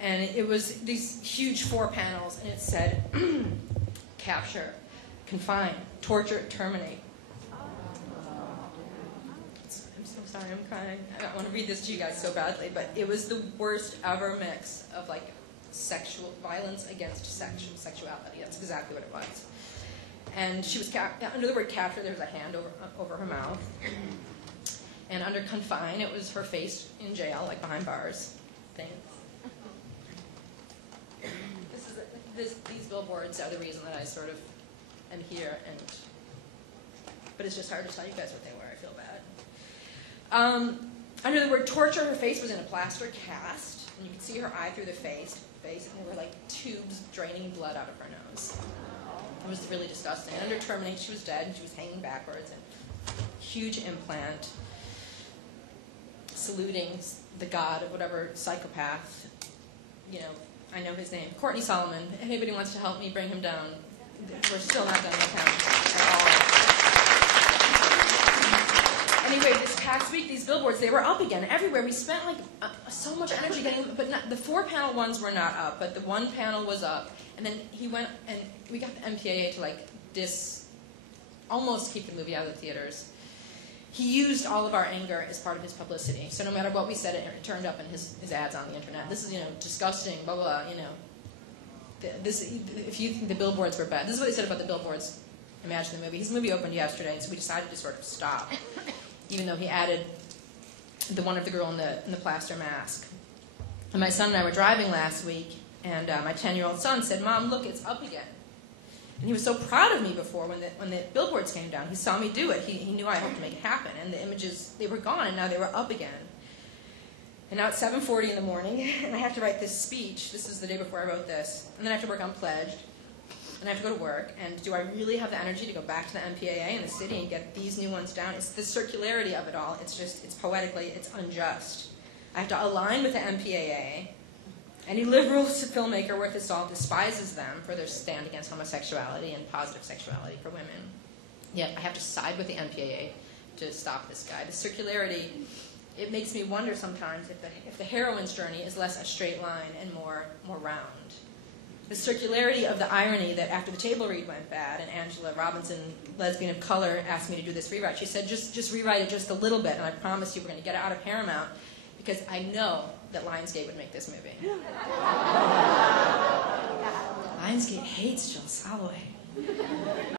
And it was these huge 4 panels, and it said, capture, confine, torture, terminate. I'm so sorry, I'm crying. I don't want to read this to you guys so badly, but it was the worst ever mix of like sexual violence against sexuality. That's exactly what it was. And she was under the word capture, there was a hand over her mouth. And under confine, it was her face in jail, like behind bars. Thanks. These billboards are the reason that I sort of am here, but it's just hard to tell you guys what they were. I feel bad. Under the word torture, her face was in a plaster cast, and you could see her eye through the face, and there were like tubes draining blood out of her nose. It was really disgusting. And under terminate, she was dead, and she was hanging backwards, and huge implant, saluting the god of whatever psychopath, I know his name, Courtney Solomon. If anybody wants to help me bring him down, we're still not done with him at all. Anyway, this past week, these billboards, they were up again everywhere. We spent like so much energy getting them, but the 4-panel ones were not up, but the 1 panel was up. And then he went, and we got the MPAA to like almost keep the movie out of the theaters. He used all of our anger as part of his publicity. So no matter what we said, it turned up in his ads on the internet. This is, disgusting, blah, blah, if you think the billboards were bad. This is what they said about the billboards. Imagine the movie. His movie opened yesterday, and so we decided to sort of stop, even though he added the one of the girl in the plaster mask. And my son and I were driving last week, and my 10-year-old son said, "Mom, look, it's up again." And he was so proud of me before when the billboards came down. He saw me do it. He knew I hoped to make it happen. And the images, they were gone, and now they were up again. And now it's 7:40 in the morning, and I have to write this speech. This is the day before I wrote this. And then I have to work on Pledged, and I have to go to work. And do I really have the energy to go back to the MPAA in the city and get these new ones down? It's the circularity of it all. It's poetically, it's unjust. I have to align with the MPAA. Any liberal filmmaker worth his salt despises them for their stand against homosexuality and positive sexuality for women. Yet I have to side with the MPAA to stop this guy. The circularity, it makes me wonder sometimes if the heroine's journey is less a straight line and more round. The circularity of the irony that after the table read went bad and Angela Robinson, lesbian of color, asked me to do this rewrite, she said, just rewrite it just a little bit, and I promise you we're going to get it out of Paramount, because I know that Lionsgate would make this movie. Lionsgate hates Jill Soloway.